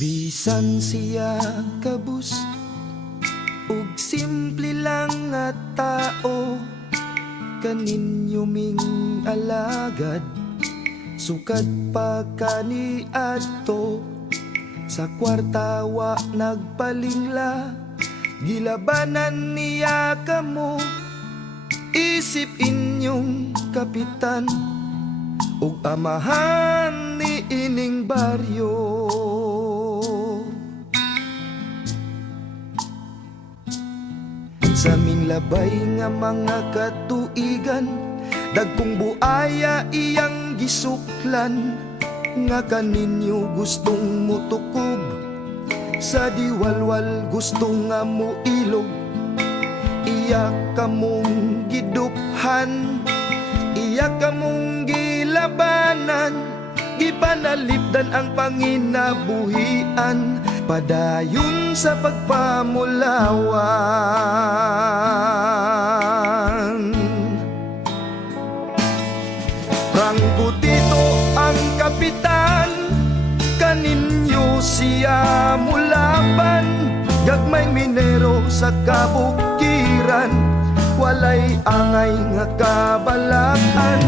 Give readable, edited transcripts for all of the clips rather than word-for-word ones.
Bisan siya kabus ug simple lang nga tao, kaninyo ming alagad, sukad pa kaniadto sa kwarta wa nagpalingla. Gilabanan niya kamo, isip inyong kapitan ug amahan ni ining baryo. Sa aming labay nga mga katuigan, dagkong buaya iyang gisuklan, nga kaninyo gustong mutukob, sa diwalwal gustong nga muilog. Iyak kamong giduphan, iyak kamong gilabanan, gipanalipdan ang panginabuhian, padayon sa pagpamulawan. Franco Tito ang kapitan, kaninyo siya mulaban, gagmay minero sa kabukiran, walay angay nga kabalakan.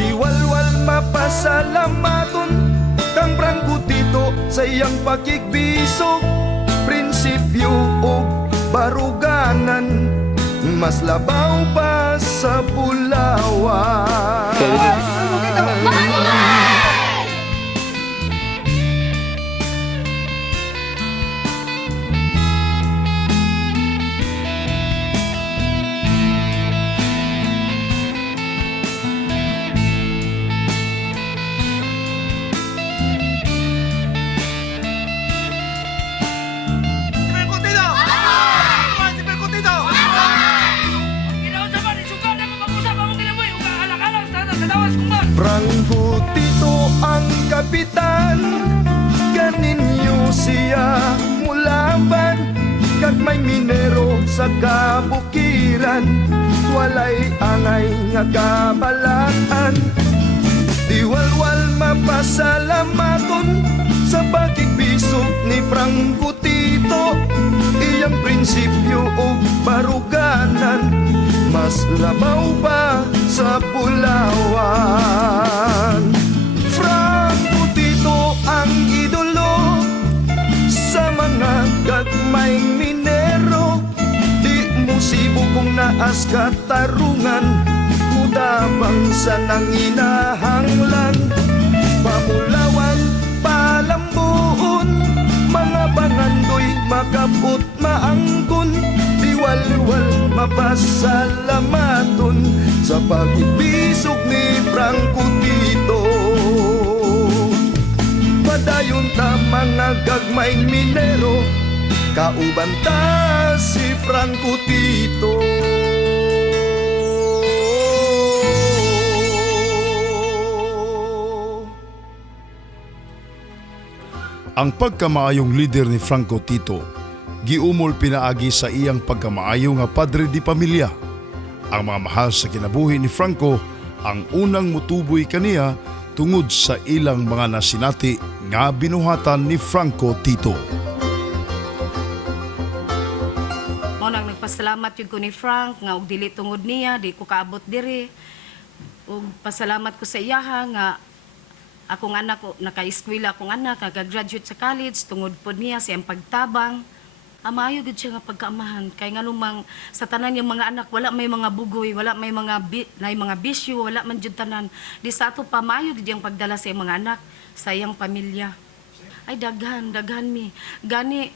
Diwalwal mapasalamaton kang Franco Tito sa iyang pakigbisog, prinsipyo o baruganan, mas labaw pa sa Pulawan. Franco Tito ang kapitan, kaninyo siya mulaban, gagmay minero sa kabukiran, walay angay nga kabalakan. Diwalwal mapasalamaton sa pakigbisog ni Franco Tito, iyang prinsipyo o baruganan, mas labaw pa sa Pulawan. Franco Tito ang idolo sa mga gagmay minero, di mo sibo kung naas katarungan, mudabang sa nanginahanglan. Pamulawan, palambuon, mga bangandoy makaput maangkon, diwalwal mapasalamaton sa pagbisog ni Franco Tito. Padayon ta mga gagmay minero, kauban ta si Franco Tito. Ang pagkamaayong leader ni Franco Tito, giumol pinaagi sa iyang pagkamaayo nga padre di pamilya. Ang mga mahal sa kinabuhi ni Franco ang unang mutuboy kaniya tungod sa ilang mga nasinati nga binuhatan ni Franco Tito. Mo nang nagpasalamat yun ko ni Frank nga og dili tungod niya di ko kaabot diri. Ug pasalamat ko sa iyaha nga akong anak ko naka-eskwela, akong anak naka-graduate sa college tungod pod niya sa iyang pagtabang. Amayo gud siya nga pagkaamahan kay nganumang sa tanan yung mga anak wala may mga bugoy, wala may mga bisyo, wala man jud tanan. Di sa ato pa maayo gud yung pagdala sa iyang mga anak, sa iyang pamilya. Ay daghan mi. Gani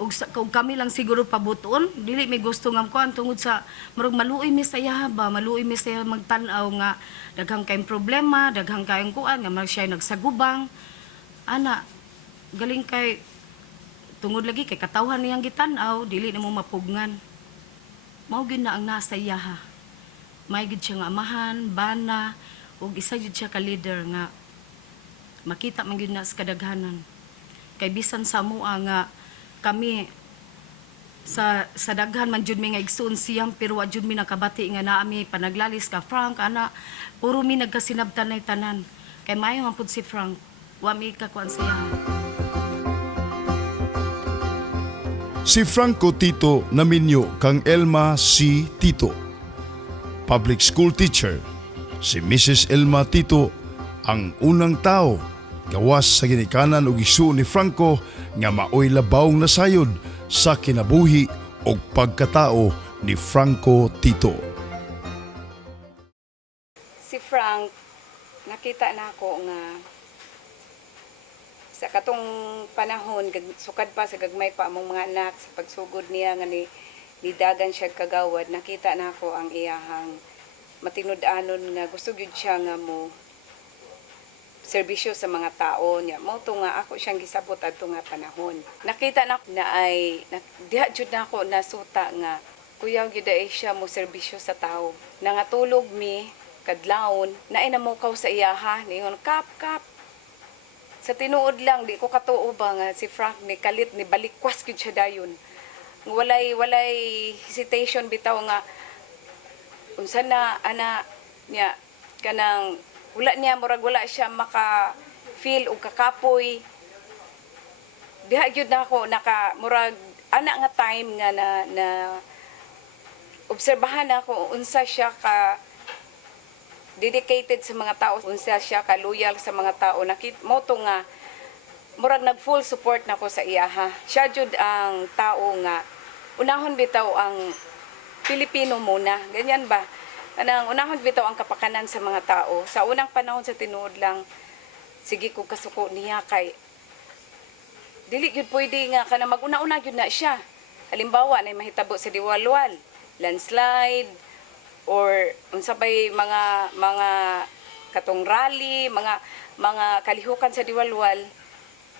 ug kami lang siguro pabuton, dili may gusto ngam kuan tungod sa murag maluoy mi sa iya ba, maluoy mi sa magtan-aw nga daghang kayong problema, daghang kayong kuan nga mag siya nagsagubang. Ana galing kay tungod lagi kay katawhan niyang gitan-aw, dili na mo mapugngan. Mao gyud na ang nasa iyaha. May gyud siya nga amahan, bana, ug isa gyud siya ka leader nga makita man gyud na sa kadaghanan. Kay bisan sa mua nga kami sa daghan man jud mi nga igsuon siyam pero wa jud mi nakabati nga naa mi panaglalis ka Frank ana puro mi nagkasinabtan nay tanan kay maayo man pud si Frank wa mi kakuan siya. Si Franco Tito naminyo kang Elma C. Tito. Public school teacher, si Mrs. Elma Tito ang unang tao gawas sa ginikanan ug isu ni Franco nga maoy labawng nasayod sa kinabuhi ug pagkatao ni Franco Tito. Si Frank, nakita na ako nga sa katong panahon, sukad pa sa gagmay pa among mga anak, sa pagsugod niya nga nidagan siya kagawad, nakita na ako ang iyahang matinud-anon nga gusto gyud siya nga mo serbisyo sa mga tao niya. Mo to nga ako siyang gisabot adto nga panahon. Nakita na ako na ay diha jud na ako nasuta nga kuyaw gyud ay siya mo serbisyo sa tao. Nangatulog mi kadlawon naay namukaw sa iyaha ningon kap sa tinuod lang di ko katuo ba nga si Frank ni kalit ni balikwas gyud siya dayon. Walay hesitation bitaw nga unsa na ana niya kanang wala niya murag wala siya maka feel og kakapoy. Diha gyud na ako naka murag ana nga time nga na obserbahan ako unsa siya ka dedicated sa mga tao, unsa siya ka loyal sa mga tao. Nakit mo to nga murag nag full support nako sa iyaha. Siya jud ang tao nga unahon bitaw ang Pilipino muna. Ganyan ba? Kanang unahon bitaw ang kapakanan sa mga tao. Sa unang panahon sa tinuod lang, sige ko kasuko niya kay dili gyud pwede nga kanang mag-una-una gyud na siya. Halimbawa na mahitabo sa Diwalwal, landslide or unsa bay mga katong rally, mga kalihukan sa Diwalwal,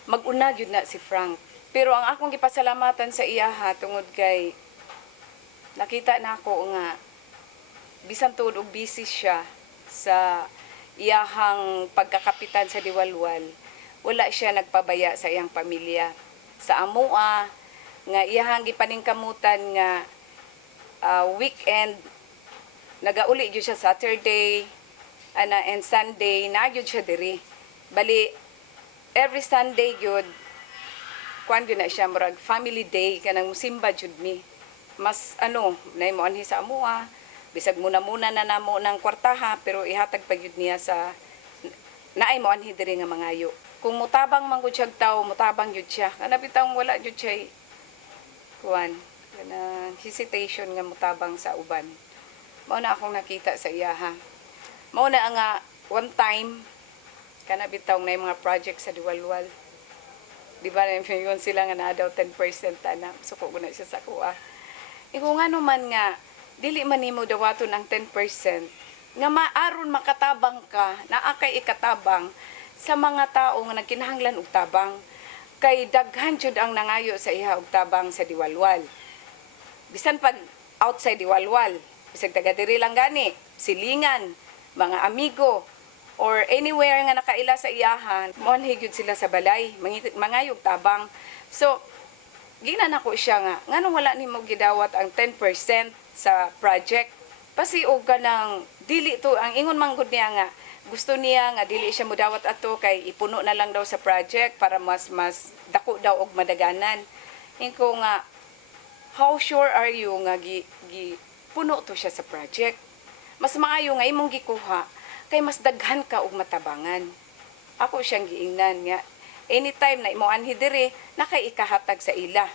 mag-una gyud na si Frank. Pero ang akong gipasalamatan sa iyaha tungod kay nakita na ako nga bisan tuod og busy siya sa iyahang pagkakapitan sa Diwalwal, wala siya nagpabaya sa iyang pamilya. Sa amoa nga iyahang gipaningkamutan nga weekend nagauli gyud siya Saturday and Sunday na gyud siya diri. Bali every Sunday gyud kuan gyud na siya murag family day kanang musimba jud mi. Mas nay mo anhi sa amoa bisag muna na namo ng kwartaha pero ihatag pa gyud niya sa naay mo anhi diri nga mangayo. Kung mutabang man gud siya tawo, mutabang gyud siya. Kana bitaw wala gyud siya kuan kana hesitation nga mutabang sa uban. Mao na akong nakita sa iyaha. Mao na nga one time kana bitaw na mga project sa Diwalwal. Di ba na yun sila nga na daw 10% ana. Suko ko na siya sa kuha. Kung ano man nga dili man nimo dawaton ang 10% nga maaron makatabang ka naa kay ikatabang sa mga tao nga nagkinahanglan og tabang kay daghan jud ang nangayo sa iha og tabang sa Diwalwal. Bisan pag outside Diwalwal, bisag taga diri lang gani, silingan, mga amigo or anywhere nga nakaila sa iyahan, monhi gyud sila sa balay, mangayo og tabang. So ginan ako siya nga nganong wala nimo gidawat ang 10% sa project. Pasiog ka ng dili to ang ingon man gud niya nga gusto niya nga dili siya modawat ato kay ipuno na lang daw sa project para mas dako daw og madaganan. Inko nga how sure are you nga puno to siya sa project? Mas maayo nga imong gikuha kay mas daghan ka og matabangan. Ako siyang giingnan nga anytime na imo anhi diri nakay ikahatag sa ila.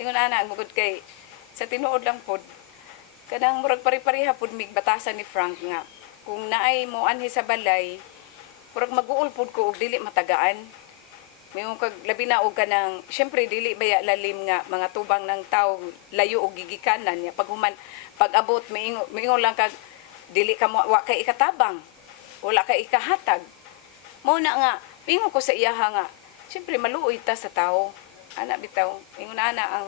Ingon ana mugod kay sa tinuod lang pod kanang murag pari-pareha pod mig batasan ni Frank nga kung naay mo anhi sa balay murag mag-uol pod ko og dili matagaan. Mayong kag labi na og kanang syempre dili baya lalim nga mga tubang ng tao layo og gigikanan niya pag abot mingon lang kag dili ka wa kay ikatabang wala kay ikahatag. Mo na nga mingon ko sa iyaha nga syempre maluoy ta sa tao ana bitaw ingon ana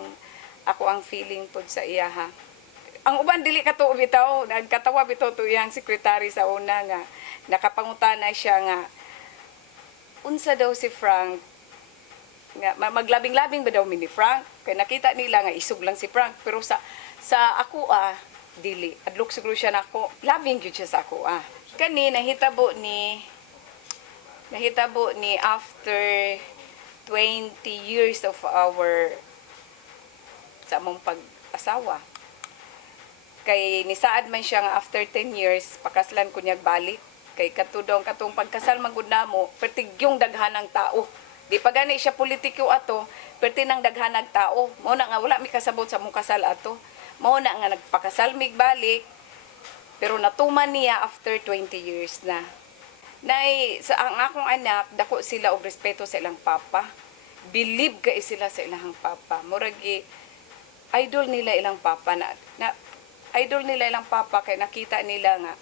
ako ang feeling pod sa iyaha. Ang uban dili ka to bitaw, nagkatawa bitaw to iyang secretary sa una nga nakapangutana siya nga unsa daw si Frank nga maglabing-labing ba daw ni Frank kay nakita nila nga isog lang si Frank pero sa ako dili adlok siguro siya nako labing gyud siya sa ako kani nahitabo ni after 20 years of our sa among pag-asawa. Kay nisaad man siya nga after 10 years, pakaslan ko niya balik. Kay katudong katong pagkasal magud namo, pertig yung daghanang tao. Di pa gani siya politiko ato, perti nang daghanang tao. Mao na nga wala mi kasabot sa mong kasal ato. Mao na nga nagpakasal mig balik. Pero natuman niya after 20 years na. Nay sa ang akong anak, dako sila og respeto sa ilang papa. Believe kay sila sa ilang papa. Murag idol nila ilang papa na idol nila ilang papa kay nakita nila nga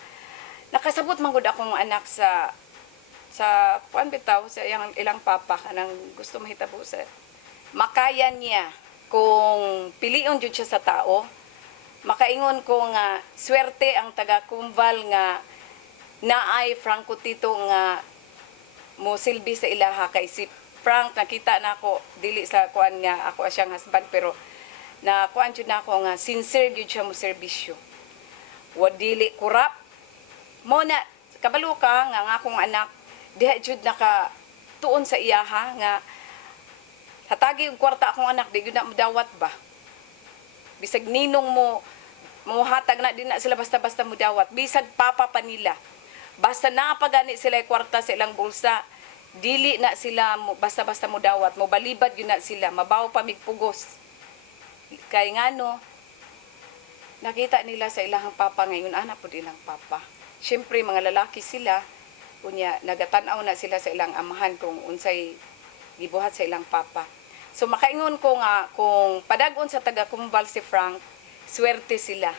nakasabot man gud akong anak sa kuan bitaw sa ilang papa kanang gusto mahitabo sa makayan niya kung pilion jud siya sa tao. Makaingon ko nga swerte ang taga Kumbal nga naay Franco Tito nga mo silbi sa ilaha kay si Frank nakita na ako dili sa kuan nga ako siyang husband pero na kuan jud na ako nga sincere jud siya mo serbisyo. Wa dili kurap. Mo na kabalo ka nga ang akong anak diha jud naka tuon sa iyaha nga hatagi og kwarta akong anak di jud na mudawat ba. Bisag ninong mo hatag na din na sila basta-basta mudawat. Bisag papa pa nila. Basta napagani sila kwarta sa ilang bulsa, dili na sila basta-basta mudawat. Mo balibad yun na sila. Mabaw pa migpugos. Kay ngano, nakita nila sa ilahang papa ngayon, anak po ilang papa. Siyempre, mga lalaki sila, unya, nagatanaw na sila sa ilang amahan kung unsay gibuhat sa ilang papa. So makaingon ko nga kung padagon sa taga Kumbal si Frank, swerte sila.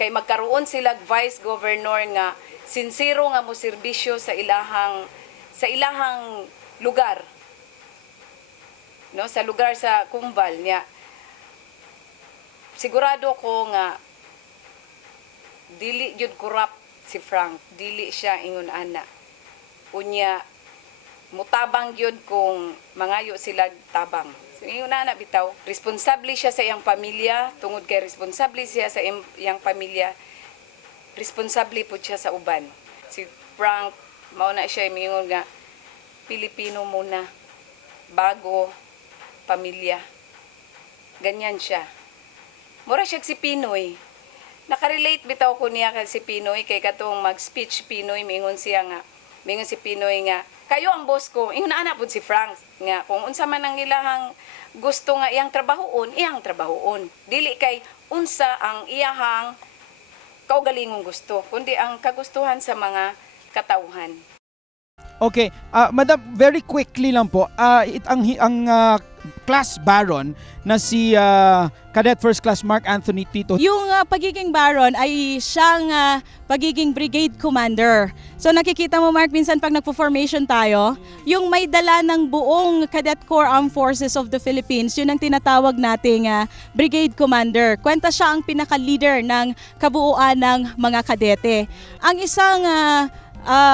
Kay magkaroon sila vice governor nga sincero nga mo serbisyo sa ilahang lugar. No, sa lugar sa Kumbal niya. Sigurado ko nga dili jud kurap si Frank, dili siya ingon ana. Unya mutabang yun kung mangayo sila tabang. So, yun na bitaw, responsable siya sa iyang pamilya, tungod kay responsable siya sa iyang pamilya, responsable po siya sa uban. Si Frank, mauna siya mingon nga, Pilipino muna, bago, pamilya. Ganyan siya. Mura siya si Pinoy. Nakarelate bitaw ko niya si Pinoy, kay katong mag-speech Pinoy, mingon siya nga, mingon si Pinoy nga, kayo ang boss ko, ingon na po si Frank nga kung unsa man ang ilahang gusto nga iyang trabahoon. Dili kay unsa ang iyahang kaugalingong gusto, kundi ang kagustuhan sa mga katauhan. Okay, Madam, very quickly lang po, ang class baron na si Cadet First Class Mark Anthony Tito. Yung pagiging baron ay siyang pagiging brigade commander. So nakikita mo Mark, minsan pag nagpo-formation tayo, yung may dala ng buong Cadet Corps Armed Forces of the Philippines, yun ang tinatawag nating brigade commander. Kwenta siya ang pinaka-leader ng kabuuan ng mga kadete. Ang isang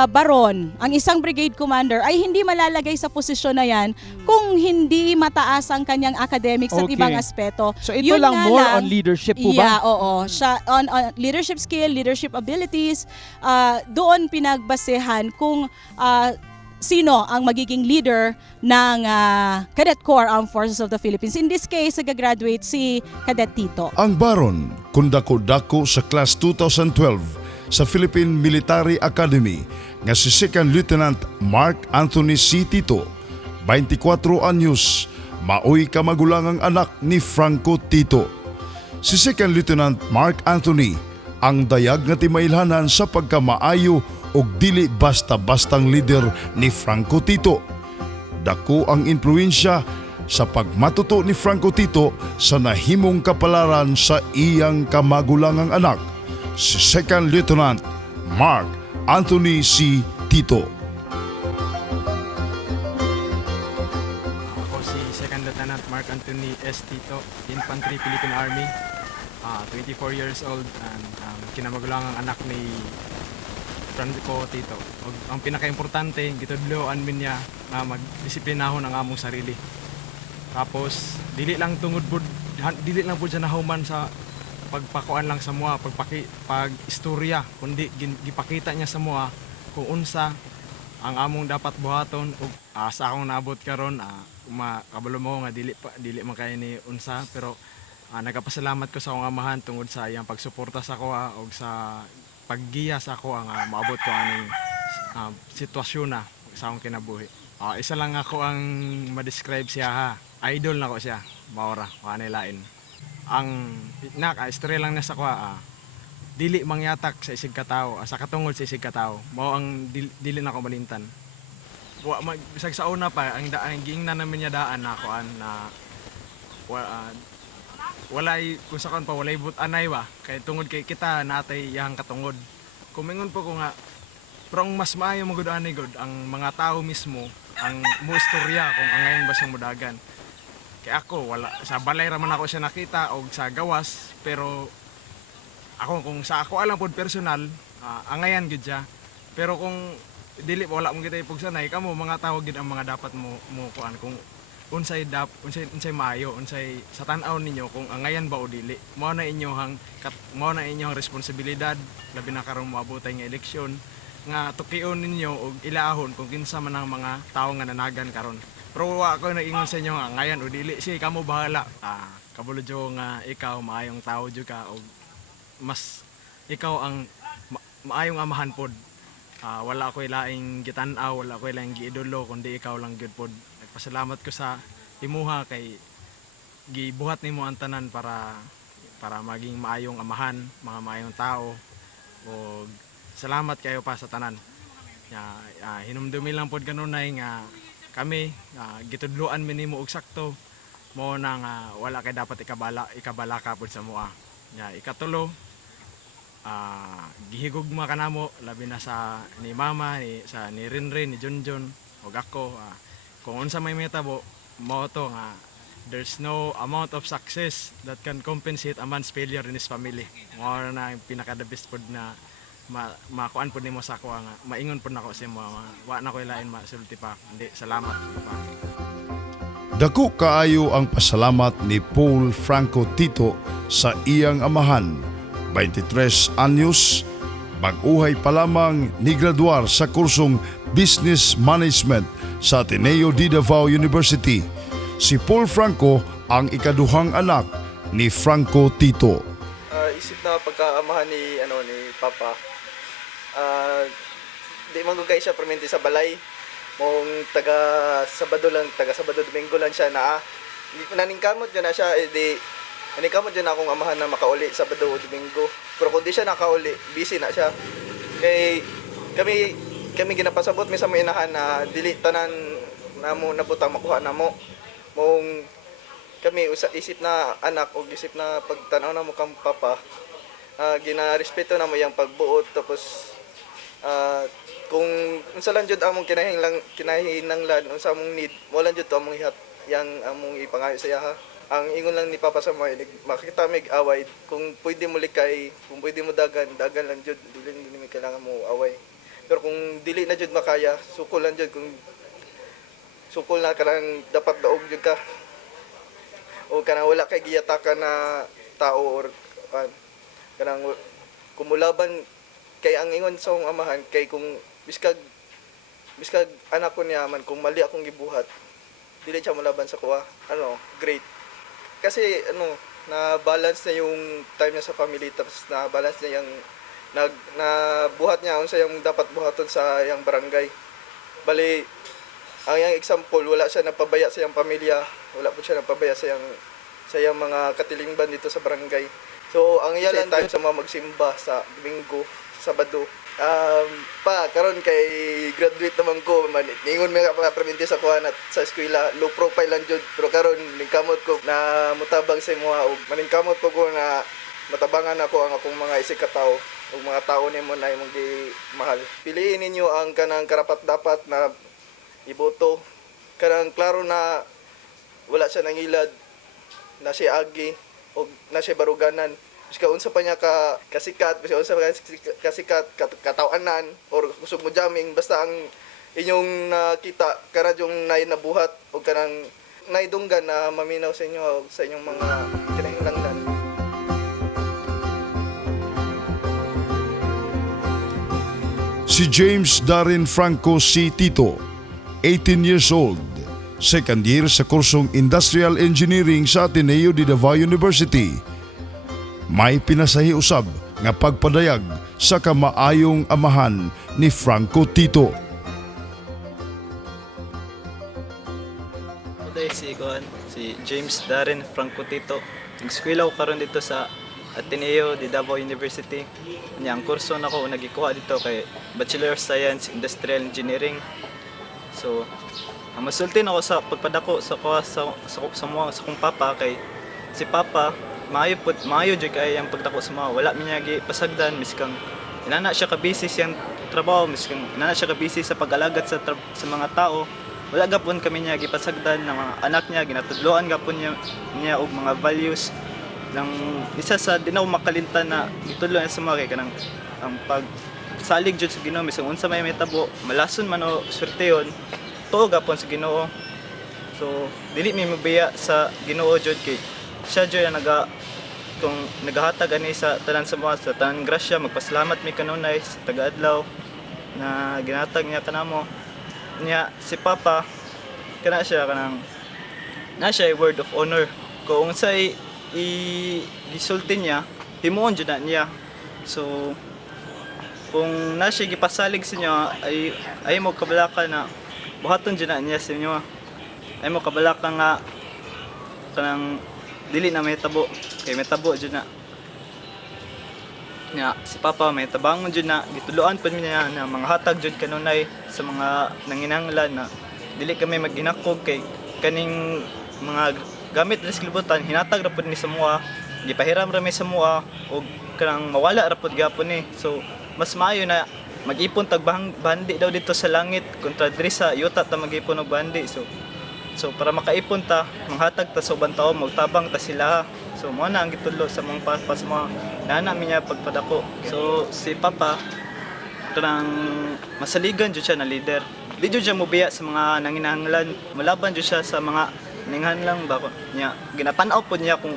baron, ang isang brigade commander ay hindi malalagay sa posisyon na yan kung hindi mataas ang kanyang academics at Okay. ibang aspeto. So ito Yun lang nga more lang, on leadership po yeah, ba? oo. Siya, on leadership skill, leadership abilities, doon pinagbasehan kung sino ang magiging leader ng Cadet Corps Armed Forces of the Philippines. In this case, nag-graduate si Cadet Tito. Ang baron, kundako-dako sa class 2012 sa Philippine Military Academy nga si Second Lieutenant Mark Anthony C. Tito, 24 anyos, maoy kamagulangang anak ni Franco Tito. Si Second Lieutenant Mark Anthony ang dayag nga timailhanan sa pagkamaayo og dili basta-bastang leader ni Franco Tito. Dako ang impluwensya sa pagmatuto ni Franco Tito sa nahimong kapalaran sa iyang kamagulangang anak, si Second Lieutenant Mark Anthony C. Tito. Ako si Second Lieutenant Mark Anthony S. Tito, Infantry Philippine Army, 24 years old, and kinamagulangang anak ni Franco Tito. Ang pinaka-importante, gitudloan min niya na magdisiplinahon ang among sarili. Tapos dili lang po siya nahuman sa pagpakuan lang sa mua, pag-istorya, kundi gipakita niya sa mua kung unsa ang among dapat buhaton ug sa akong naabot karon, kabalo mo nga dili man kay ni unsa, pero Nagapasalamat ko sa akong amahan tungod sa iyang pagsuporta sa ako o sa paggiya sa ako ang maabot ko aning sitwasyon na sa akong kinabuhi. Isa lang ako ang ma-describe siya ha. Idol na ko siya. Maura, lain. Ang istorya lang niya sa ko dili mangyatak sa isig katao, sa katungod sa isig katao. Mao ang dili na ko malintan. Bisag sa una pa ang giingnan namin niya daan na koan na walay kung sa kon pa walay but-anay ba kay tungod kay kita natay iyang katungod. Kumingon po ko nga pero ang mas maayo magud ani gud ang mga tao mismo ang mo istorya kung angayon ba siyang mudagan. Kay ako wala sa balay ra man ako siya nakita og sa gawas pero ako kung sa ako alam pod personal angayan gid siya. Pero kung dili wala mo kita ipugsanay kamo mga tao gid ang mga dapat mo kuan kung unsay maayo unsay sa tan-aw ninyo kung angayan ba o dili mao na inyong responsibilidad labi na karon moabotay nga eleksyon nga tukion ninyo og ilaahon kung kinsa man ang mga tawo nga nanagan karon. Pero wa ko naingon sa inyo nga angayan o dili si kamo bahala. Kabulod jo nga ikaw maayong tawo jud ka og mas ikaw ang maayong amahan pod. Wala ko laing gitan-aw, wala ko laing giidolo kundi ikaw lang gyud pod. Nagpasalamat ko sa imuha kay gibuhat nimo ang tanan para maging maayong amahan, mga maayong tao. O salamat kayo pa sa tanan. Hinumdumi lang pod kanunay nga kami gitudloan mi nimo og sakto mo na nga wala kay dapat ikabala ka pod sa mua. Ikatulo gihigugma kanamo labi na sa ni mama ni Rinrin ni Junjun ug ako kung unsa may metabo mo to nga there's no amount of success that can compensate a man's failure in his family. Mao na ang pinaka the best pod na makuan pod nimo sa ako nga maingon pod nako sa mama wa na ko ilain masulti pa hindi salamat pa. Dako kaayo ang pasalamat ni Paul Franco Tito sa iyang amahan. 23 anyos, bag-uhay pa lamang ni graduar sa kursong Business Management sa Ateneo de Davao University. Si Paul Franco ang ikaduhang anak ni Franco Tito. Isip na pagkaamahan ni Papa. Di man gugay siya permanente sa balay. Mong taga Sabado Domingo lang siya na. Naningkamot yun na siya Kamot dyan akong amahan na makauli Sabado o Domingo. Pero kung di siya nakauli, busy na siya. Kay kami ginapasabot mi sa mga inahan na dili tanan na mo nabutang makuha na mo. Mong kami isip na anak o isip na pagtanaw na mo kang papa. Ginarespeto na mo yung pagbuot tapos kung unsa lang jud among kinahinglan unsa among need, wala jud to among yang among ipangayo sa yaha. Ang ingon lang ni Papa sa mga makita mig away kung pwede mo likay, kung pwede mo dagan lang jud, dili mi kailangan mo away. Pero kung dili na jud makaya, sukol lang jud kung sukol na kanang dapat daog jud ka. O kanang wala kay giyatakan na tao or kanang kumulaban kay ang ingon sa akong amahan kay kung biskag anak ko niya man kung mali akong gibuhat dili siya malaban sa kuha great. Kasi na balance na yung time niya sa family tapos na balance niya yung na buhat niya unsa yung dapat buhaton sa yang barangay. Bali ang yang example wala siya napabaya sa yang pamilya, wala po siya napabaya sa yang mga katilingban dito sa barangay. So ang iya lang time sa mga magsimba sa Domingo, Sabado. Karon kay graduate naman ko man ningon mi ka permanente sa kuan at sa eskwela low profile lang jud pero karon ningkamot ko na mutabang sa imuha ug maningkamot po ko na matabangan ako ang akong mga isig ka tawo ug mga tawo nimo na imong di mahal. Piliin ninyo ang kanang karapat-dapat na iboto kanang klaro na wala siya nangilad na si Agi o na si Baruganan. Biska unsa pa niya kasikat, biska unsa pa kasikat katawanan or kusog mo jamming basta ang inyong nakita kana yung nabuhat o kanang naidunggan na maminaw sa inyo o sa inyong mga kinahanglan. Si James Darren Franco C. Tito, 18 years old, Second year sa kursong Industrial Engineering sa Ateneo de Davao University. May pinasahi usab nga pagpadayag sa kamaayong amahan ni Franco Tito. Today si James Darren Franco Tito. Nag-eskwela ko karon dito sa Ateneo de Davao University. Ang kurso na ko nagikuha dito kay Bachelor of Science Industrial Engineering. So, ang masultin ako sa pagpadako sa kong papa kay si papa maayo jud kay ang pagdako sa mga wala minya gi pasagdan miskang inana siya ka busy siyang trabaho miskang inana siya ka busy sa pag-alagat sa mga tao. Wala gapon kami niya gipasagdan ng mga anak niya, ginatudloan gapon niya og mga values ng isa sa di na ako makalintan na gitudloan sa mga kay kanang ang pagsalig jud sa Ginoo misang unsa may tabo malason man o swerteyon tuo gapon sa Ginoo. So dili mi mabiya sa Ginoo jud kay siya jud kung nagahatag ani sa tanan sa mga sa tanan grasya magpasalamat mi kanunay sa taga-adlaw na ginatag niya kanamo niya si papa kana siya kanang na siya word of honor kung unsay gisulti niya himuon jud na niya. So kung na siya gipasalig sa inyo ay mo kabalaka na buhaton jud na niya sa inyo ay mo kabalaka nga kanang dili na may tabo kay may tabo jud na nya si papa may tabangon jud na gituluan pa niya na mga hatag jud kanunay sa mga nanginahanglan na dili kami maghinakog kay kaning mga gamit sa kalibutan hinatag ra pud ni sa mua gipahiram ra mi sa mua og kanang mawala ra pud gyapon ni. So mas maayo na mag-ipon tag bandi daw dito sa langit kontra diri sa yuta ta mag-ipon og bandi. So para makaipon ta manghatag ta sa ubang tawo magtabang ta sila. So mo na ang gitulo sa mga papa sa mga nana niya pagpadako. So si papa kanang masaligan jud siya na leader. Di jud siya mobiya sa mga nanginahanglan. Malaban jud siya sa mga ninghanlang ba niya. Ginatan-aw pod niya kung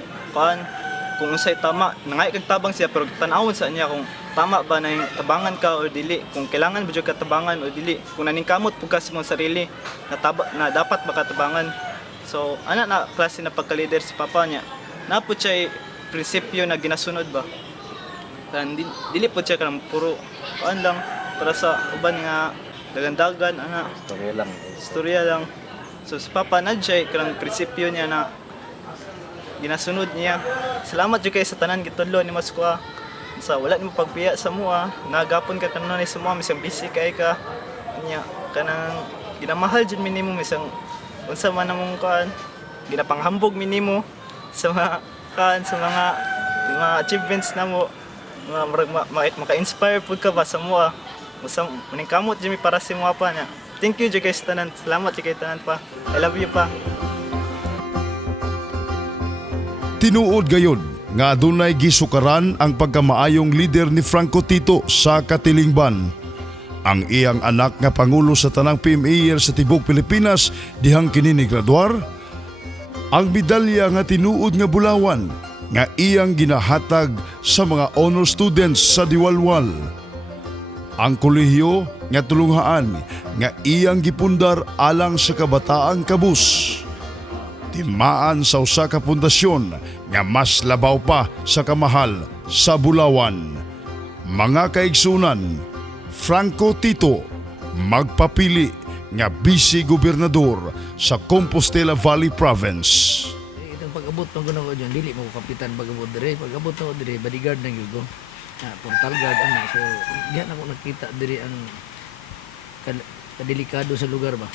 unsay tama. Nangay kag tabang siya pero tan-awon sa niya kung tama ba na yung tabangan ka o dili. Kung kailangan ba jud ka tabangan o dili. Kung naningkamot pud ka sa imong sarili na dapat ba ka tabangan. So ana na klase na pagka-leader si papa niya. Napod siya prinsipyo na ginasunod ba. Dili po siya kanang puro lang para sa uban nga dagan-dagan ana istorya lang. So si papa na siya kanang prinsipyo niya na ginasunod niya. Salamat jud kay sa tanan gitudlo ni Moskwa. Sa wala nimo pagbiya sa mua, nagapon ka kanunay sa mua misang busy kay ka niya kanang ginamahal jud minimo misang unsa man namong kan ginapanghambog minimo sa mga achievements na mo maka-inspire pud ka ba sa mua usang maningkamot jud mi para sa mga pa niya. Thank you jud kay sa tanan. Salamat jud kay tanan pa. I love you pa. Tinuod gayon nga adunay gisukaran ang pagkamaayong leader ni Franco Tito sa katilingban. Ang iyang anak nga pangulo sa tanang PMA sa tibok Pilipinas dihang kini ni graduar. Ang medalya nga tinuod nga bulawan nga iyang ginahatag sa mga honor students sa Diwalwal. Ang kolehiyo nga tulunghaan nga iyang gipundar alang sa kabataang kabus. Timaan sa usa ka pundasyon nga mas labaw pa sa kamahal sa Bulawan. Mga kaigsunan, Franco Tito magpapili nga vice gobernador sa Compostela Valley Province. Itong pag-abot ng gunang ko dyan, dili mo kapitan pag-abot dire. Pag-abot ng dire, bodyguard ng yugo. Portal guard, So, diyan ako nakita dire ang kadelikado sa lugar ba.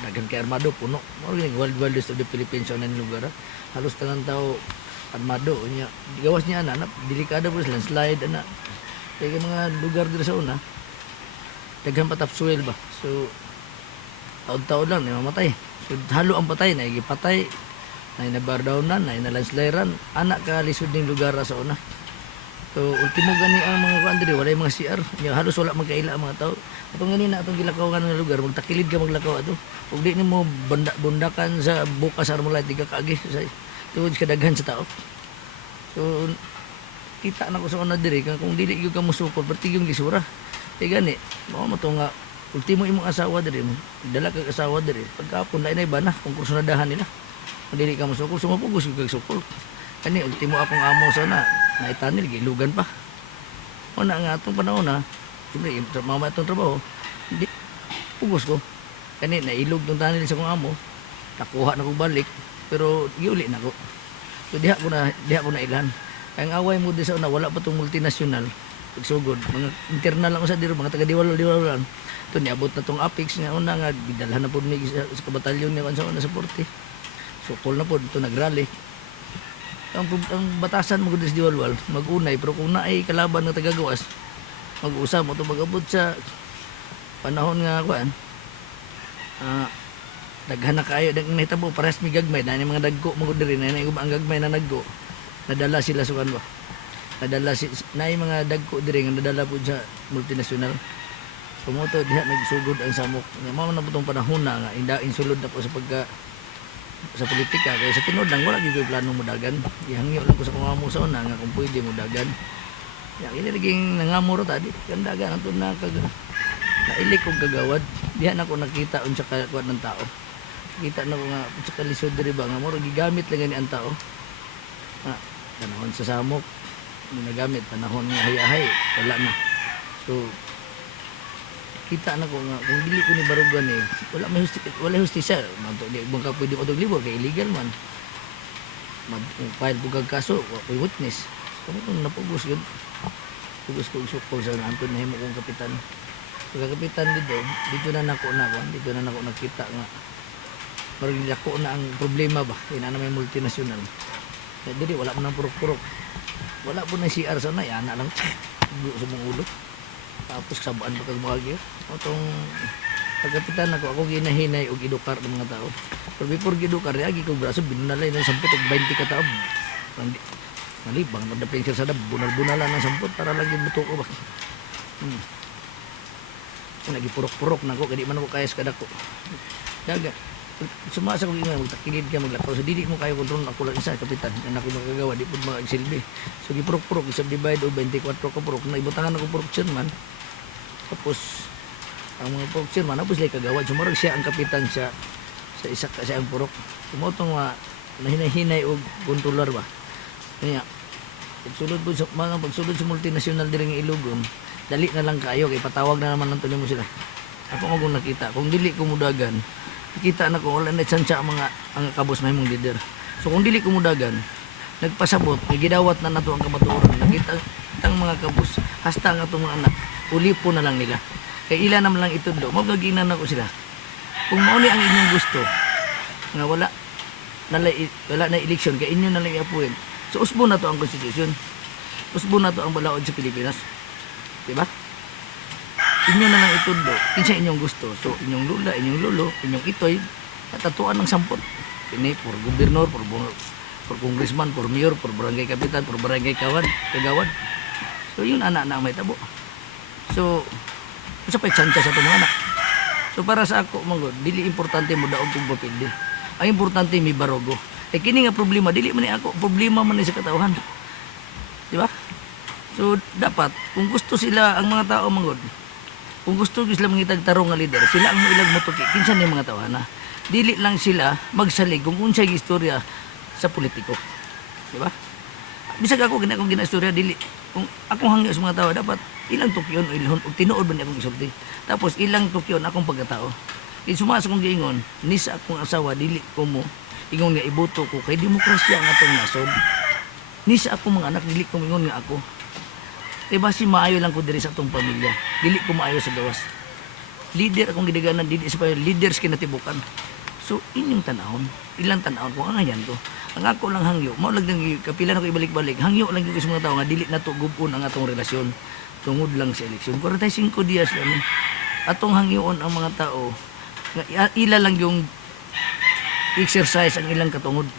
Dagan kay armado, puno. Wild Wildest of the Philippines sa anong lugar. Halos tangang tao armado. Gawas niya, delikado po, landslide, Kaya mga lugar dire sa una, daghan pa topsoil ba. So, taon-taon lang, mamatay. So, halo ang patay, naigipatay, nainabardownan, nainalanslairan, anak ka lisod ng lugar sa una. So, ultimo gani ang mga kuandiri, wala yung mga CR, halos wala magkaila ang mga tao. Atong gani na atong gilakaw ng lugar, magtakilid ka maglakaw ato. Kung di mo bundakan sa bukas armulay, di ka kaagi, tuwod ka daghan sa tao. So, kita na ko sa una diri, kung dili yung ka musukol, pati yung lisura. Kaya gani, mo ito nga, ultimo imong asawa diri mo, dala kag asawa diri. Pagkapon na ba na kung kursunadahan nila. Kung dili ka masukol, sumapugos kag sukol. Kani ultimo akong amo sana naitanil gilugan pa. Una nga atong panahon na, siyempre, mama itong trabaho, hindi, pugos ko. Kani nailog tong tanil sa kong amo, nakuha na ko balik, pero giuli na ko. So diha ko na ilan. Ang away mo di sa una, wala pa tong multinasyonal. Pagsugod, mga internal lang sa diro, mga taga-diwalo lang. Ito, niabot na tong Apex nga una nga, bidalhan na po ni sa kabatalyon niya sa una sa Porte. Sukol na po, ito nagrally. Ang batasan mo sa diwalwal, mag-unay, pero kung naay kalaban ng tagagawas, mag-usap mo ito mag-abot sa panahon nga kuan. Daghan na kayo, nahitabo, parehas may gagmay, na mga dagko, mag-udiri, na ang gagmay na nagko, nadala sila sa kanwa. Nadala na mga dagko diri nga nadala po sa multinasyonal. Kumoto diha nagsugod ang samok. Nga mao na putong panahon na nga indain sulod na ko sa politika kaya sa tinod lang wala gyud ko plano mo dagan. Ihangyo lang ko sa kung amo sa una nga kung pwede mo dagan. Ya ini naging nangamuro tadi kan dagan ato na kag nailik og gagawad. Diha na ko nakita unsa ka kuan ng tao. Kita na ko nga unsa ka lisod diri ba nga moro gigamit lang ni ang tao. Panahon sa samok nagamit panahon nga hayahay wala na. So kita na ko nga kung dili ko ni barugan wala hustisya manto di bang ka pwede odog libor kay illegal man file tugag kaso kay witness kamo kung napugos yun pugos ko isukol sa anton na himo kong kapitan pagkapitan dito na nako nakita nga marag ako na ang problema ba kay na may multinasyonal kaya dili wala mo nang purok-purok wala po na CR sa na yana lang sa mong ulo tapos sabaan pa kag bahagyo atong pagkapitan ako ginahinay og idukar ng mga tao pero before gidukar agi ko braso binalay ng 10 og 20 ka taon malibang madaping sir sa dab bunal-bunalan ng 10 para lagi buto ko ba nagipurok-purok na ko kadi man ako kaya sa kadako daga sumasa ko ingon magtakilid ka maglakaw so dili mo kayo kontrol ako lang isa kapitan anak ko magagawa di pud mga silbi so gipurok-purok isab divide og 24 ka purok na ibutangan ako purok chairman tapos ang mga purok chairman tapos lay kagawad so murag siya ang kapitan sa isa ka siya ang purok sumotong nahinay-hinay og kontrolor ba kanya pagsulod po pagsulod sa multinasyonal diri nga Ilogon dali na lang kayo kay patawag na naman ng tuloy mo sila ako kung nakita kung dili ko mudagan kita na ko wala na tsansya ang kabos may mong leader. So kung dili ko mudagan, nagpasabot, gidawat na nato ang kamatuoran. Nakita ang mga kabos, hasta ang atong mga anak, uli po na lang nila. Kaya ila naman lang itudlo, magaginan na ko sila. Kung mauni ang inyong gusto, nga wala na eleksyon, kaya inyo na lang i-appoint. So usbo na to ang konstitusyon. Usbo na to ang balaod sa Pilipinas. Diba? Inyo na lang itundo, kinsa inyong gusto. So, inyong lula, inyong lolo, inyong itoy, natatuan ng 10. Pinay, por gobernador, por congressman, por mayor, por barangay kapitan, por barangay kagawad. So, yun anak na may tabo. So, isa pa'y tsansya sa itong mga anak. So, para sa ako, manggod, dili importante mo daog kung papildi. Ang importante, may barogo. Kini nga problema, dili man ni ako, problema man ni sa katauhan. Diba? So, dapat, kung gusto sila, ang mga tao, manggod, kung gusto sila mangitag tarong nga leader, sila ang ilag motuki, kinsa ni mga tawana. Dili lang sila magsalig kung unsay istorya sa politiko. Di ba? Bisag ako akong ginaistorya dili. Kung akong hangyo sa mga tao dapat ilang tukyon o ilhon o tinuod ba ni akong isulti. Tapos ilang tukyon akong pagkatao. Di sumasa kong giingon, ni sa akong asawa dili ko mo ingon nga iboto ko kay demokrasya ang atong nasod. Ni sa akong mga anak dili ko ingon nga ako. Diba si maayo lang ko diri sa atong pamilya. Dili ko maayo sa gawas. Leader akong gidaganan dili sa leaders kinatibukan. So inyong tanahon, ilang tanahon ko ang yan to. Ang ako lang hangyo, mao lang kapila na ko ibalik-balik. Hangyo lang gyud sa mga tawo nga dili nato gubon ang atong relasyon tungod lang sa eleksyon. 45 dias lang. Atong hangyoon ang mga tao nga ila lang yung exercise ang ilang katungod.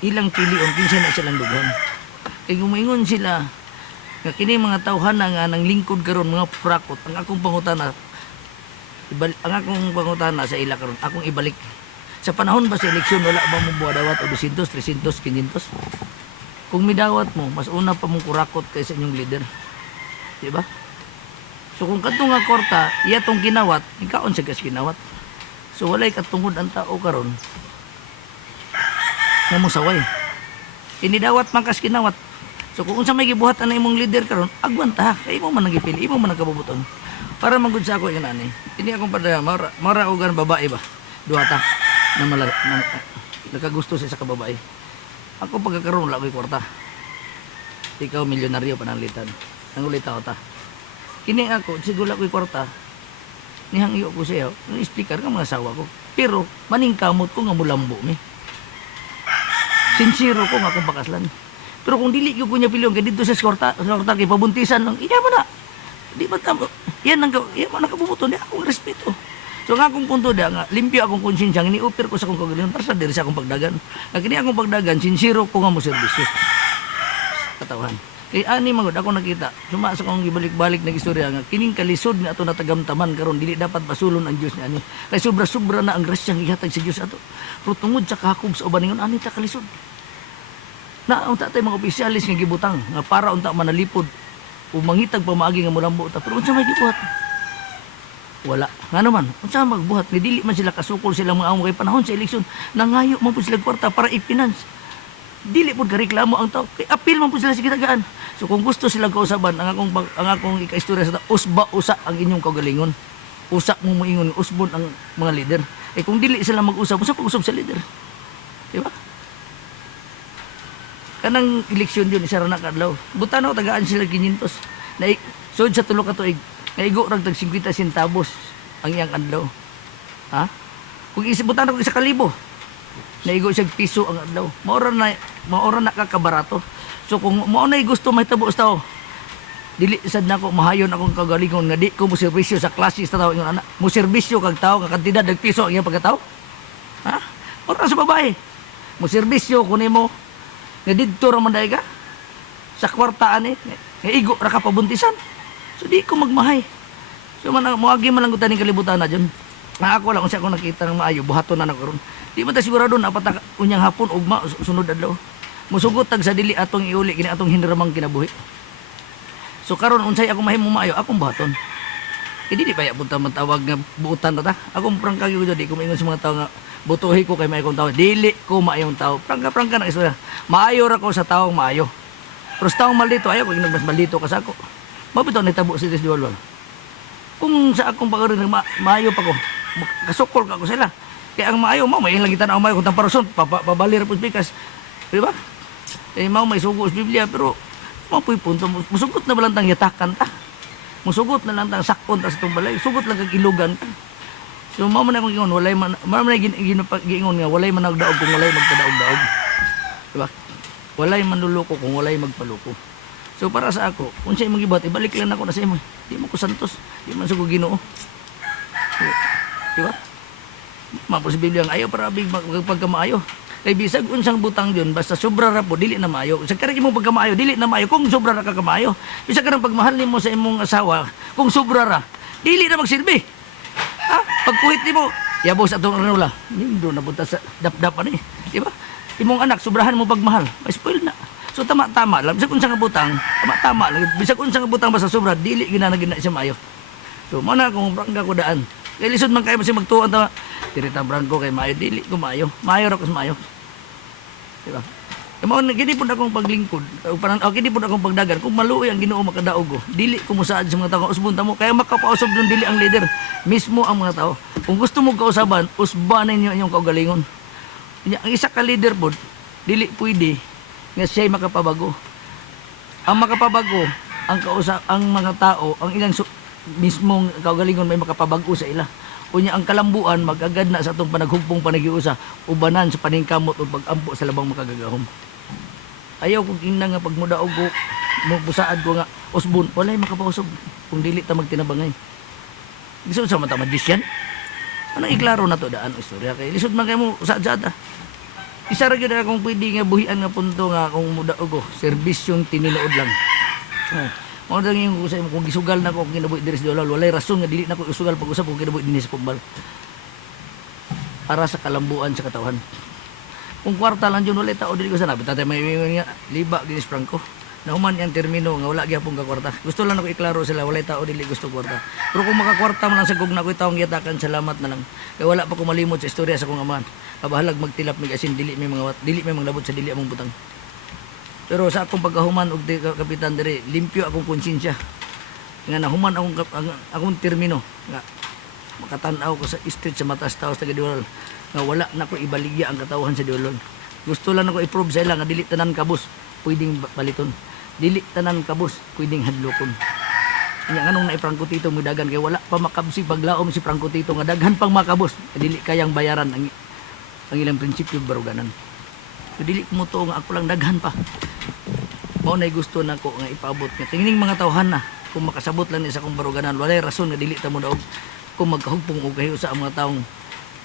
Ilang pilion kinsa na silang dughan. Kay gumingon sila nga kini mga tawhana nga nang lingkod karon mga prakot ang akong pangutana sa ila karon akong ibalik sa panahon ba sa eleksyon wala ba mo buwadawat o 200, 300, 500 kung midawat mo mas una pa mong kurakot kaysa inyong leader di ba So kung kadto nga kwarta, iya tong kinawat, ikaon sa gas kinawat. So walay katungod ang tao karon. Nga mo saway. Inidawat man kas kinawat. So kung unsa may gibuhat ang imong leader karon, agwan ta. Kay imo man nagipili, imo man nagkabubuton. Para magud sa ako yung ani. Ini akong padaya, mara ugan babae ba? Duha ta na nakagusto sa isa ka babae. Ako pagkakaroon wala ko'y kwarta. Ikaw milyonaryo pananglitan. Nangulita ko ta. Kini ako, siguro ko'y kwarta. Nihang iyo ko siya. Nang-explicar nga mga asawa ko. Pero maningkamot ko nga mulambo mi. Sincero ko nga akong pakaslan. Pero kung dili ko niya pilyon, kaya dito sa kwarta kay pabuntisan lang, iya mo na. Di ba tamo? Yan mo nakabubuto. Di akong respeto. So nga akong punto da nga limpyo akong konsensya ni-offer ko sa akong kagalingon para sa diri sa akong pagdagan. Nga kini akong pagdagan sincero ko nga mo serbisyo. Katawan. Kay ani magud ako nakita. Suma sa akong gibalik-balik na istorya nga kining kalisod nga ato natagamtaman karon dili dapat basulon ang Dios ni ani. Kay sobra-sobra na ang grasyang ihatag sa Dios ato. Pero tungod sa kahakog sa uban ningon ani ta kalisod. Na unta tay mga opisyalis nga gibutang nga para unta manalipod o mangitag pamaagi nga mulambo ta. Pero unsa may gibuhat? Wala. Nga naman, kung saan magbuhat, dili man sila kasukol silang mga amo kay panahon sa eleksyon, nangayo man po sila kwarta para i-finance. Dili po kareklamo ang tao. Kay apil man po sila sa gitagaan. So kung gusto silang kausaban, ang akong ika-istorya sa tao, usba-usa ang inyong kagalingon. Usa mo moingon, usbon ang mga leader. Eh kung dili sila mag-usab, usa pag-usab sa leader. Diba? Kanang eleksyon yun, isa na kadlaw. Butano, tagaan sila 500. So sa tulo ka tuig, naigo rag tag 50 centavos ang iyang adlaw. Ha? Kung isibutan ako 1,000, naigo siya piso ang adlaw. Maora na kakabarato. So kung mao na gusto mahitabo sa tao, dili sad nako mahayon akong kagalingon nga di ko mo serbisyo sa klase sa tao ingon ana. Mo serbisyo kag tao nga kantidad ng piso ang iyang pagkatao. Ha? Ora sa babae. Mo serbisyo kunimo nga didto ra man ka sa kwartaan nga igo ra ka pabuntisan. So di ko magmahay. So moagi man lang ko taning kalibutan na dyan. Nga ako lang kung siya ako nakita ng maayo, buhaton na nakaroon. Di man ta sigurado na apat unyang hapon ugma sunod adlaw. Musugot tag sa dili atong iuli kini atong hinramang kinabuhi. So karon unsay ako mahimo maayo, akong buhaton. Kay dili pa ya punta man tawag nga buutan ta. Akong prangka gyud di ko maingon sa mga tao nga butuhi ko kay may akong tao. Dili ko maayong tao. Prangka na istorya. Maayo ra ko sa taong maayo. Pero sa taong maldito ayaw ko mas maldito ka sa ako. Mabito na itabo si Desdiwalwal. Kung sa akong pagkaroon, maayo pa ko. Kasukol ka ko sila. Kaya ang maayo, may lang kita na ang maayo. Kung tamparason, pabalir po pikas. Diba? Eh, may sugo sa Biblia. Pero, mapoy punto. Musugot na ba lang tang yatakan ta? Musugot na lang tang sakon ta sa itong balay. Sugot lang kag ilugan ta. So, mama na akong gingon, walay man nga, walay man nagdaog kung walay magpadaog-daog. Diba? Walay manluloko kung walay magpaluko. So para sa ako, kung siya mag-ibat, ibalik lang ako na sa imo. Di mo ko santos, di man sa ko Ginoo. Diba? Mapos sa Biblia, ayaw para big pagkamaayo. Kay bisag unsang butang yun, basta sobra ra po, dili na maayo. Sa karag imong pagkamaayo, dili na maayo. Kung sobra ra ka kamaayo, bisag ka ng pagmahal nimo sa imong asawa, kung sobra ra, dili na magsilbi. Ha? Pagkuhit nimo, yabos atong ranula. Nindo na punta sa dap-dapan eh. Diba? Imong anak, sobrahan mo pagmahal. May spoil na. So tama-tama lang. Bisag unsang butang, tama-tama lang. Bisag unsang butang basta sobra, dili ginanagina siya maayo. So mana kung brangga ko daan. Kay lisod man kayo masig magtuon ta. Tirita brangko kay maayo, dili ko maayo. Maayo ra ko sa maayo. Diba? Mao gini pud akong paglingkod. Gini pud akong pagdagan. Kung maluoy ang Ginoo makadaog ko, dili ko mosaad sa mga tao usbon ta mo kaya makapausab dun dili ang leader, mismo ang mga tao. Kung gusto mo kausaban, usbanan niyo inyong kaugalingon. Ang isa ka leader pod, dili pwede nga siya'y makapabago. Ang makapabago, ang mga tao, ang ilang mismong kaugalingon may makapabago sa ila. Unya ang kalambuan magagad na sa atong panaghugpong panagiusa, ubanan sa paningkamot o pag-ampo sa labang makagagahom. Ayaw kong ina nga pagmudaog ko, busaad ko nga, usbon, walay makapausog kung dili ta magtinabangay. Lisod sa mata magician. Anong iklaro na to daan istorya kay lisod man kay mo saad-saad ah. Isa ra gyud akong pwede nga buhian nga punto nga kung mudaog ko, serbisyong tininuod lang. Mao dang yung sa kung gisugal na ko kung kinabuhi diri sa Dolal, walay rason nga dili na ko isugal pag-usap kung kinabuhi dinhi sa Kumbal. Para sa kalambuan sa katawhan. Kung kwarta lang yun, walay tao dili ko sa nabi. Tatay may nga liba ginis Franco. Nahuman yung termino nga wala gyapon ka kwarta. Gusto lang ako iklaro sila, walay tao dili gusto kwarta. Pero kung makakwarta man lang sa gugna ko taong giyatakan, salamat na lang. Kaya wala pa ko malimot sa istorya sa kong amahan. Kabahalag magtilap mig asin dili may mga labot sa dili among butang. Pero sa akong pagkahuman og kapitan dire, limpyo akong konsensya. Nga nahuman akong termino nga makatan-aw ko sa street sa matas tao sa Diwalol nga wala na ko ibaligya ang katawhan sa Diwalol. Gusto lang ako i-prove sa ila nga dili tanan kabus pwedeng baliton. Dili tanan kabus pwedeng hadlokon. Nya nganong na Franco Tito mo dagan kay wala pa makabsi paglaom si Franco Tito nga daghan pang makabus dili kayang bayaran ang ilang prinsipyo baruganan. So, dili ko mo to nga ako lang daghan pa. Mao nay gusto nako nga ipaabot nga kining mga tawhan na kung makasabot lang ni sa kong baruganan walay rason nga dili ta mo daog kung magkahugpong og kayo sa mga taong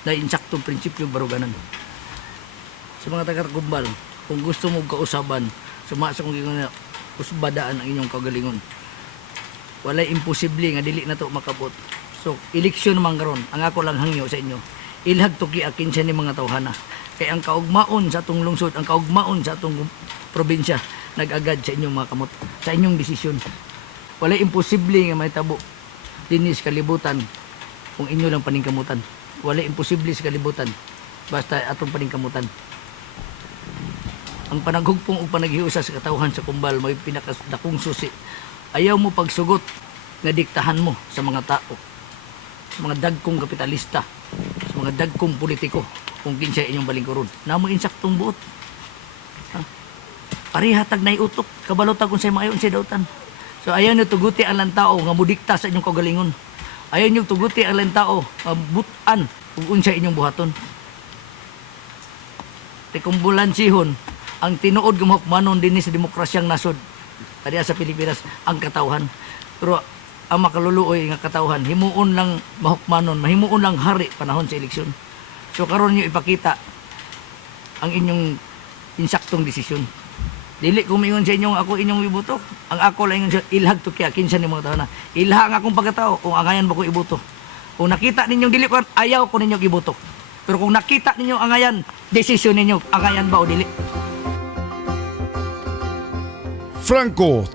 na insaktong prinsipyo baruganan. Sa mga taga-Kumbal, kung gusto mo kausaban, sumasa kong gingon usbadaan ang inyong kagalingon. Walay imposible nga dili na to makabot. So, eleksyon man karon, ang ako lang hangyo sa inyo. Ilhag to kiakin sa ni mga tawhana. Kay ang kaugmaon sa atong lungsod, ang kaugmaon sa atong probinsya, nag-agad sa inyong mga kamot, sa inyong desisyon. Walay imposible nga may tabo dinis kalibutan kung inyo lang paningkamutan. Walay imposible sa kalibutan basta atong paningkamutan. Ang panaghugpong o panaghiusa sa katawhan sa Kumbal may pinakadakong susi. Ayaw mo pagsugot nga diktahan mo sa mga tao, sa mga dagkong kapitalista, sa mga dagkong politiko kung kinsa inyong balingkuron. Namo insaktong buot. Parihatag na iutok, kabalota kung sa'y maayon siya dautan. So ayaw nyo tuguti ang lang tao nga mudikta sa inyong kagalingon. Ayaw nyo tuguti ang lang tao nga butan kung unsa inyong buhaton. Tikumbulan sihon, ang tinuod gumahukmanon din sa demokrasyang nasod kadiya sa Pilipinas ang katawhan. Pero ang makaluluoy nga katawhan himuon lang mahukmanon, mahimuon lang hari panahon sa eleksyon. So karon niyo ipakita ang inyong insaktong desisyon. Dili ko mingon sa inyong ako inyong ibuto. Ang ako lang ingon sa ilhag to kaya kinsa ni mga tawo na. Ilha ang akong pagkatao kung angayan ba ko ibuto. Kung nakita ninyong dili ko ayaw ko ninyong ibuto. Pero kung nakita ninyo angayan, desisyon ninyo angayan ba o dili. Franco